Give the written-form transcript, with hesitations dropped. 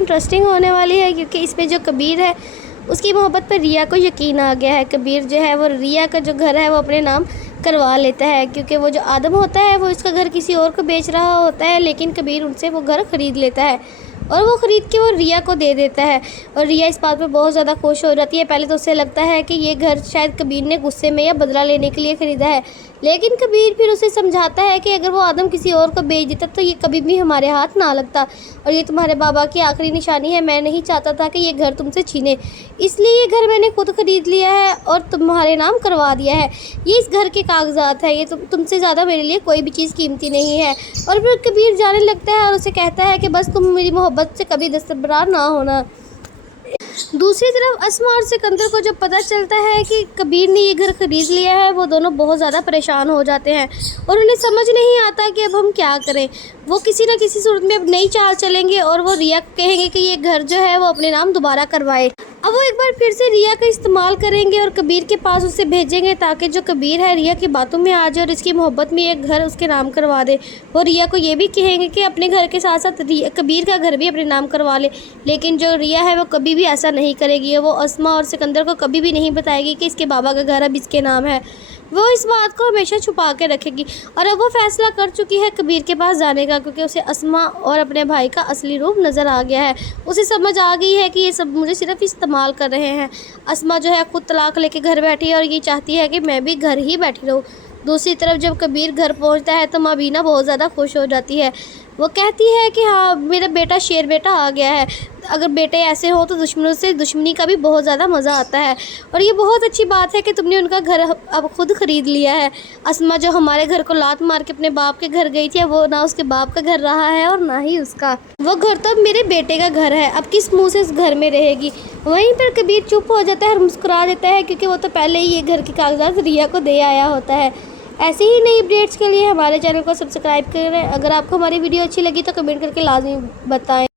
Interesting ہونے والی ہے، کیونکہ اس میں جو کبیر ہے اس کی محبت پر ریا کو یقین آ گیا ہے۔ کبیر جو ہے وہ ریا کا جو گھر ہے وہ اپنے نام کروا لیتا ہے، کیونکہ وہ جو آدم ہوتا ہے وہ اس کا گھر کسی اور کو بیچ رہا ہوتا ہے، لیکن کبیر ان سے وہ گھر خرید لیتا ہے اور وہ خرید کے وہ ریا کو دے دیتا ہے، اور ریا اس بات پہ بہت زیادہ خوش ہو جاتی ہے۔ پہلے تو اسے لگتا ہے کہ یہ گھر شاید کبیر نے غصے میں یا بدلہ لینے کے لیے خریدا ہے، لیکن کبیر پھر اسے سمجھاتا ہے کہ اگر وہ آدم کسی اور کو بیچ دیتا تو یہ کبھی بھی ہمارے ہاتھ نہ لگتا، اور یہ تمہارے بابا کی آخری نشانی ہے، میں نہیں چاہتا تھا کہ یہ گھر تم سے چھینے، اس لیے یہ گھر میں نے خود خرید لیا ہے اور تمہارے نام کروا دیا ہے۔ یہ اس گھر کے کاغذات ہیں، یہ تم سے زیادہ میرے لیے کوئی بھی چیز قیمتی نہیں ہے۔ اور پھر کبیر جانے لگتا ہے اور اسے کہتا ہے کہ بس تم میری محبت سے کبھی دستبردار نہ ہونا۔ دوسری طرف اسما اور سکندر کو جب پتہ چلتا ہے کہ کبیر نے یہ گھر خرید لیا ہے، وہ دونوں بہت زیادہ پریشان ہو جاتے ہیں اور انہیں سمجھ نہیں آتا کہ اب ہم کیا کریں۔ وہ کسی نہ کسی صورت میں اب نئی چال چلیں گے اور وہ ریا کو کہیں گے کہ یہ گھر جو ہے وہ اپنے نام دوبارہ کروائے۔ اب وہ ایک بار پھر سے ریا کا استعمال کریں گے اور کبیر کے پاس اسے بھیجیں گے تاکہ جو کبیر ہے ریا کی باتوں میں آ جائے اور اس کی محبت میں ایک گھر اس کے نام کروا دے۔ وہ ریا کو یہ بھی کہیں گے کہ اپنے گھر کے ساتھ ساتھ کبیر کا گھر بھی اپنے نام کروا لے، لیکن جو ریا ہے وہ کبھی بھی ایسا نہیں کرے گی، وہ اسما اور سکندر کو کبھی بھی نہیں بتائے گی کہ اس کے بابا کا گھر اب اس کے نام ہے، وہ اس بات کو ہمیشہ چھپا کے رکھے گی۔ اور اب وہ فیصلہ کر چکی ہے کبیر کے پاس جانے کا، کیونکہ اسے اسما اور اپنے بھائی کا اصلی روپ نظر آ گیا ہے۔ اسے سمجھ آ گئی ہے کہ یہ سب مجھے صرف استعمال کر رہے ہیں۔ اسما جو ہے خود طلاق لے کے گھر بیٹھی ہے اور یہ چاہتی ہے کہ میں بھی گھر ہی بیٹھی رہوں۔ دوسری طرف جب کبیر گھر پہنچتا ہے تو مابینہ بہت زیادہ خوش ہو جاتی ہے، وہ کہتی ہے کہ ہاں میرا بیٹا شیر بیٹا آ گیا ہے، اگر بیٹے ایسے ہوں تو دشمنوں سے دشمنی کا بھی بہت زیادہ مزہ آتا ہے، اور یہ بہت اچھی بات ہے کہ تم نے ان کا گھر اب خود خرید لیا ہے۔ اسما جو ہمارے گھر کو لات مار کے اپنے باپ کے گھر گئی تھی، وہ نہ اس کے باپ کا گھر رہا ہے اور نہ ہی اس کا، وہ گھر تو اب میرے بیٹے کا گھر ہے، اب کس منہ سے اس گھر میں رہے گی۔ وہیں پر کبیر چپ ہو جاتا ہے اور مسکرا دیتا ہے، کیونکہ وہ تو پہلے ہی یہ گھر کے کاغذات ریا کو دے آیا ہوتا ہے۔ ایسے ہی نئی اپڈیٹس کے لیے ہمارے چینل کو سبسکرائب کریں۔ اگر آپ کو ہماری ویڈیو اچھی لگی تو کمنٹ کر کے لازمی بتائیں۔